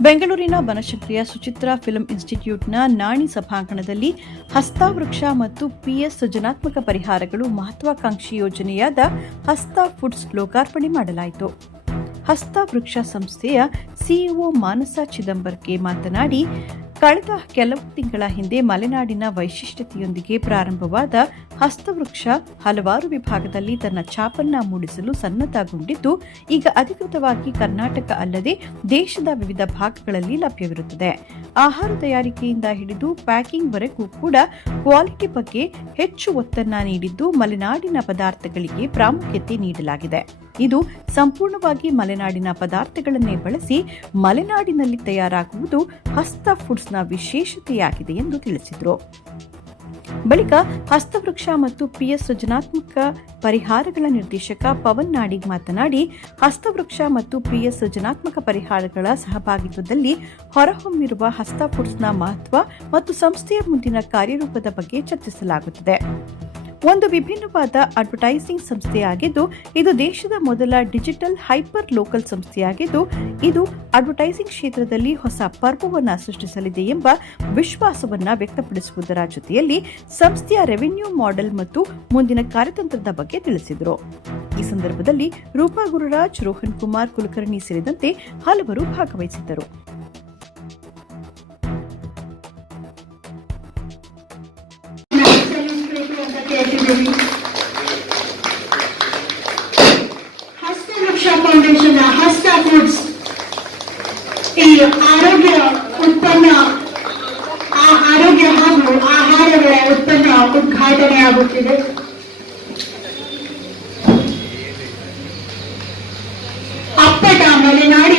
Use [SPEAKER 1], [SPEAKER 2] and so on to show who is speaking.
[SPEAKER 1] ಬೆಂಗಳೂರಿನ ಬನಶಕ್ತಿಯ ಸುಚಿತ್ರಾ ಫಿಲ್ಮ್ ಇನ್ಸ್ಟಿಟ್ಯೂಟ್ನ ನಾಣಿ ಸಭಾಂಗಣದಲ್ಲಿ ಹಸ್ತಾವೃಕ್ಷ ಮತ್ತು ಪಿಎಸ್ ಸೃಜನಾತ್ಮಕ ಪರಿಹಾರಗಳು ಮಹತ್ವಾಕಾಂಕ್ಷಿ ಯೋಜನೆಯಾದ ಹಸ್ತ ಫುಡ್ಸ್ ಲೋಕಾರ್ಪಣೆ ಮಾಡಲಾಯಿತು. ಹಸ್ತ ವೃಕ್ಷ ಸಂಸ್ಥೆಯ ಸಿಇಒ ಮಾನಸ ಚಿದಂಬರ್ಗೆ ಮಾತನಾಡಿ ಕಳೆದ ಕೆಲವು ತಿಂಗಳ ಹಿಂದೆ ಮಲೆನಾಡಿನ ವೈಶಿಷ್ಟ್ಯತೆಯೊಂದಿಗೆ ಪ್ರಾರಂಭವಾದ ಹಸ್ತವೃಕ್ಷ ಹಲವಾರು ವಿಭಾಗದಲ್ಲಿ ತನ್ನ ಛಾಪನ್ನ ಮೂಡಿಸಲು ಸನ್ನದ್ಧಗೊಂಡಿದ್ದು, ಈಗ ಅಧಿಕೃತವಾಗಿ ಕರ್ನಾಟಕ ಅಲ್ಲದೆ ದೇಶದ ವಿವಿಧ ಭಾಗಗಳಲ್ಲಿ ಲಭ್ಯವಿರುತ್ತದೆ. ಆಹಾರ ತಯಾರಿಕೆಯಿಂದ ಹಿಡಿದು ಪ್ಯಾಕಿಂಗ್ವರೆಗೂ ಕೂಡ ಕ್ವಾಲಿಟಿ ಬಗ್ಗೆ ಹೆಚ್ಚು ಒತ್ತನ್ನ ನೀಡಿದ್ದು ಮಲೆನಾಡಿನ ಪದಾರ್ಥಗಳಿಗೆ ಪ್ರಾಮುಖ್ಯತೆ ನೀಡಲಾಗಿದೆ. ಇದು ಸಂಪೂರ್ಣವಾಗಿ ಮಲೆನಾಡಿನ ಪದಾರ್ಥಗಳನ್ನೇ ಬಳಸಿ ಮಲೆನಾಡಿನಲ್ಲಿ ತಯಾರಾಗುವುದು ಹಸ್ತ ಫುಡ್ಸ್ನ ವಿಶೇಷತೆಯಾಗಿದೆ ಎಂದು ತಿಳಿಸಿದರು. ಬಳಿಕ ಹಸ್ತವೃಕ್ಷ ಮತ್ತು ಪಿಎಸ್ ಸೃಜನಾತ್ಮಕ ಪರಿಹಾರಗಳ ನಿರ್ದೇಶಕ ಪವನ್ ನಾಡಿಗ್ ಮಾತನಾಡಿ, ಹಸ್ತವೃಕ್ಷ ಮತ್ತು ಪಿಎಸ್ ಸೃಜನಾತ್ಮಕ ಪರಿಹಾರಗಳ ಸಹಭಾಗಿತ್ವದಲ್ಲಿ ಹೊರಹೊಮ್ಮಿರುವ ಹಸ್ತ ಫುಡ್ಸ್ನ ಮಹತ್ವ ಮತ್ತು ಸಂಸ್ಥೆಯ ಮುಂದಿನ ಕಾರ್ಯರೂಪದ ಬಗ್ಗೆ ಚರ್ಚಿಸಲಾಗುತ್ತದೆ. ಒಂದು ವಿಭಿನ್ನವಾದ ಅಡ್ವರ್ಟೈಸಿಂಗ್ ಸಂಸ್ಥೆಯಾಗಿದ್ದು, ಇದು ದೇಶದ ಮೊದಲ ಡಿಜಿಟಲ್ ಹೈಪರ್ ಲೋಕಲ್ ಸಂಸ್ಥೆಯಾಗಿದ್ದು, ಇದು ಅಡ್ವರ್ಟೈಸಿಂಗ್ ಕ್ಷೇತ್ರದಲ್ಲಿ ಹೊಸ ಪರ್ವವನ್ನು ಸೃಷ್ಟಿಸಲಿದೆ ಎಂಬ ವಿಶ್ವಾಸವನ್ನ ವ್ಯಕ್ತಪಡಿಸುವುದರ ಜೊತೆಯಲ್ಲಿ ಸಂಸ್ಥೆಯ ರೆವಿನ್ಯೂ ಮಾಡೆಲ್ ಮತ್ತು ಮುಂದಿನ ಕಾರ್ಯತಂತ್ರದ ಬಗ್ಗೆ ತಿಳಿಸಿದರು. ಈ ಸಂದರ್ಭದಲ್ಲಿ ರೂಪಾ ಗುರುರಾಜ್, ರೋಹನ್ ಕುಮಾರ್ ಕುಲಕರ್ಣಿ ಸೇರಿದಂತೆ ಹಲವರು ಭಾಗವಹಿಸಿದ್ದರು.
[SPEAKER 2] ಫೌಂಡೇಶನ್ ಹಸ್ತ ಫುಡ್ಸ್ ಈ ಆರೋಗ್ಯ ಉತ್ಪನ್ನ, ಆ ಆರೋಗ್ಯ ಹಾಗೂ ಆಹಾರಗಳ ಉತ್ಪನ್ನ ಉದ್ಘಾಟನೆ ಆಗುತ್ತಿದೆ. ಅಪ್ಪಟ ಮಲೆನಾಡು